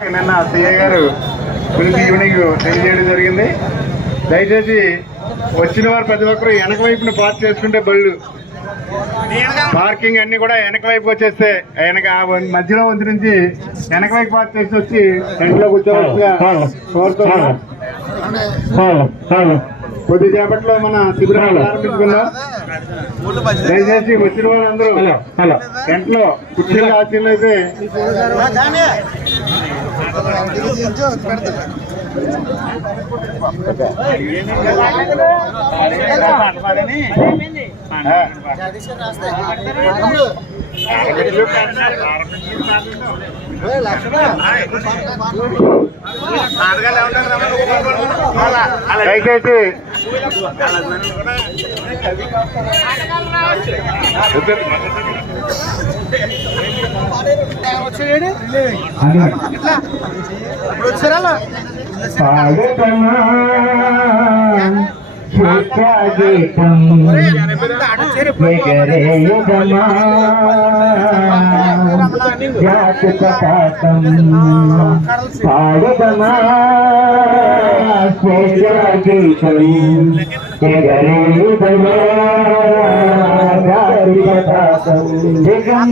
నిన్న సిఐ గారు పిలిచి ఈవినింగ్ తెలియజేయడం జరిగింది. దయచేసి వచ్చిన వారు ప్రతి ఒక్కరు వెనక వైపున పార్క్ చేసుకుంటే బళ్ళు పార్కింగ్ అన్ని కూడా వెనక వైపు వచ్చేస్తే వెనక మధ్యలో వంతు నుంచి వెనక వైపు పార్క్ చేసి వచ్చి ఎంట్లో కూర్చోవచ్చుగా కోరుతున్నాం. కొద్దిసేపట్లో మన శిబిరాలు ప్రారంభించుకుందాం. దయచేసి వచ్చిన వాళ్ళందరూ ఎంట్లో కుర్చీలు ఆశీలు అయితే దయచేసి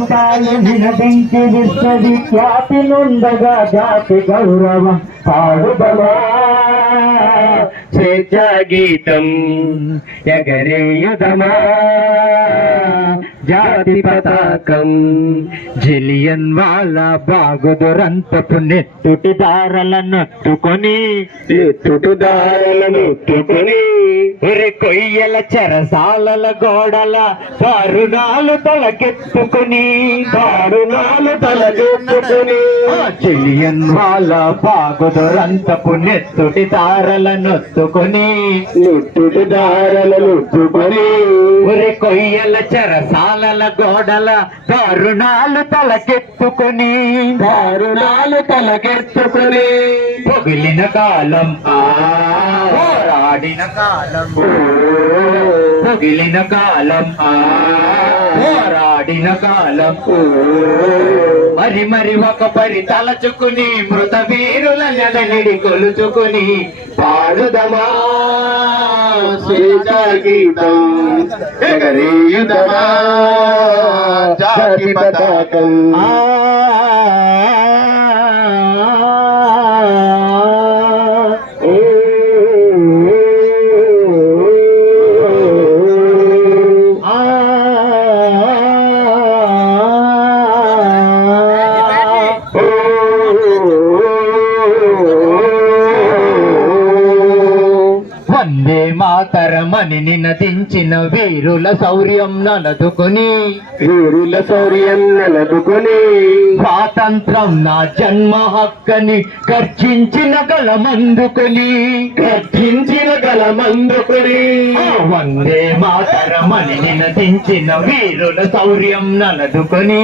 దిగంతాయనినదించి విశ్వవిఖ్యాతి నుండగా జాతి గౌరవం పాడుదమా స్వేచ్ఛా గీతం ఎగరేయుదమా జాతి పతాకం జిలియన్ వాలా బాగు దురంతపు నెత్తుటిదారలనొత్తుకొని ఒరి కొయ్యల చెరసాలల గోడల దారుణాలు తలకెత్తుకుని జిలియన్ వాలా బాగు దురంతపు నెత్తుటిదారలనొత్తుకొని ఒరి కొయ్యల చెరసాలల గోడల దారుణాలు తలకెత్తుకుని పొగిలిన కాలం పోరాడిన కాలం పొగిలిన కాలం పోరాడిన కాలం మరి ఒక పరి తలచుకుని మృత వీరుల నెలనిడి కొలుచుకుని పాడుదమా స్వేచ్ఛా గీతం ఎగరేయుదమా జాతి పతాకం వందే మాతరమని నినదించిన వీరుల శౌర్యం నలదుకుని స్వాతంత్రం నా జన్మ హక్కని గర్జించిన గలమందుకుని వందే మాతరమని నినదించిన వీరుల శౌర్యం నలదుకుని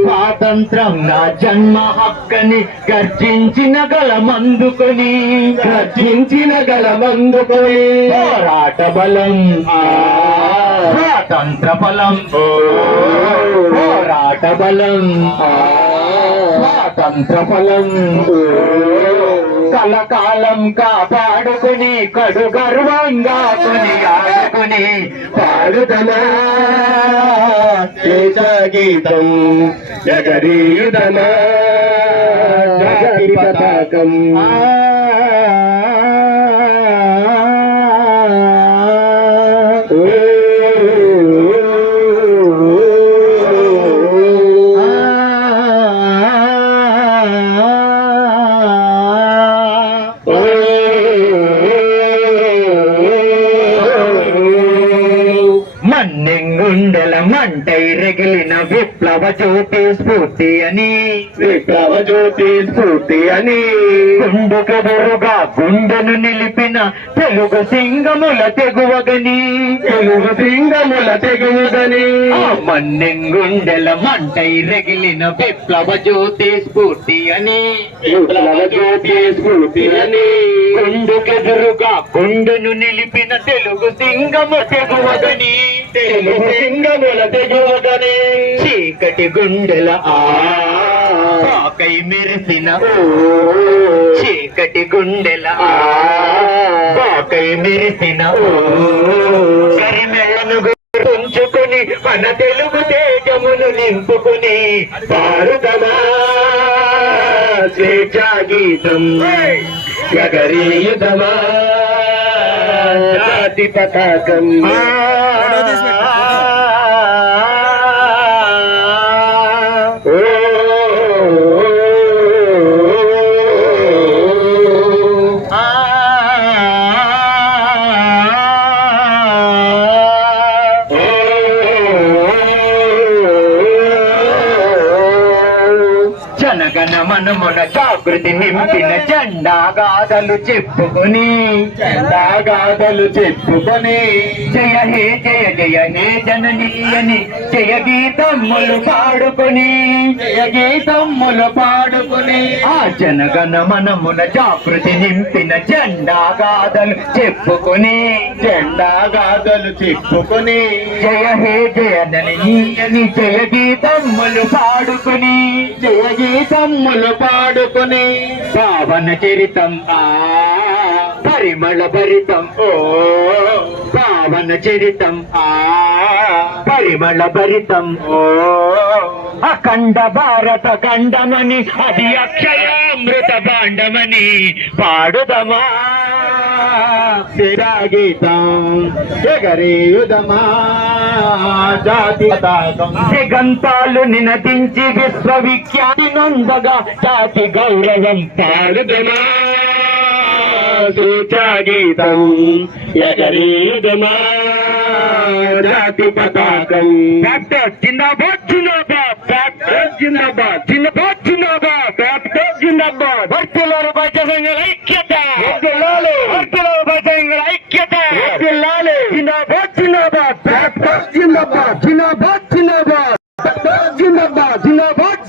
స్వాతంత్రం నా జన్మ హక్కని గర్జించిన గలమందుకుని పోరాట బలం స్వాతంత్ర బలం పోరాట బలం స్వాతంత్ర బలం కలకాలం కాపాడుకుని కడు గర్వంగా కొని ఆడుకుని పాడుదమా స్వేచ్ఛా గీతం ఎగరేయుదమా జాతి పతాకం మన్నెంగుండెల మంటై రగిలిన విప్లవ జ్యోతి స్ఫూర్తి అని గుండుకెదురుగా గుండెను నిలిపిన తెలుగు సింగముల తెగువగని మన్నెంగుండెల మంటై రగిలిన విప్లవ జ్యోతి స్ఫూర్తి అని గుండుకెదురుగా గుండెను నిలిపిన తెలుగు సింగము తెగువగని తెలుగు సింగముల తెగువగనే చీకటి గుండెల ఆకై మెరిసిన చీకటి గుండెల ఆకై మెరిసిన కరిమెళ్ళను ఉంచుకుని మన తెలుగు తేజమును నింపుకుని పాడుదమా స్వేచ్ఛా గీతం ఎగరేయుదమా జాతి పతాకం జనగణ మనమున జాగృతి నింపిన జెండా గాథలు చెప్పుకొని జయ హే జయ జయ హే జననీయని జయ గీతమ్ములు పాడుకొని ఆ జనగణ మనమున జాగృతి నింపిన జెండా గాథలు చెప్పుకొని జయ హే జయ జననీయని జయ గీతమ్ములు పాడుకొని పావన చరితం పరిమళ భరితం పావన చరితం పరిమళ భరితం అఖండ భారత ఖండమని అది అక్షయామృత భాండమని పాడుదమా గీతం ఎగరేయుదమా జాతి పతాకం దిగంతాలు నినదించి విశ్వవిఖ్యాతి నొందగా జాతి గౌరవం పాడుదమా సూచా గీతం ఎగరేయుదమా జాతి పతాకం జిందాబాద్ జిందాబాద్ జిందాబాద్ జిందాబాద్ జిందాబాద్ భక్తుల భజనల ఐక్యత భక్తుల భజనల ఐక్యత జిందాబాద్ జిందాబాద్ జిందాబాద్ జిందాబాద్ జిందాబాద్ జిందాబాద్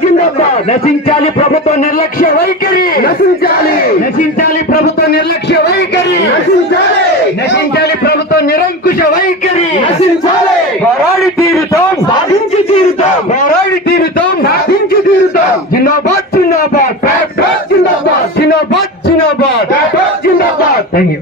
జిందాబాద్ నశించాలి ప్రభుత్వ నిర్లక్ష్య వైఖరి నశించాలి ప్రభుత్వ నిర్లక్ష్య వైఖరి నశించాలి ప్రభుత్వ నిరంకుశ వైఖరి పోరాడి తీరుతాం సాధించి తీరుతాం జిందాబాద్ జిందాబాద్ జిందాబాద్ జిందాబాద్ థ్యాంక్ యూ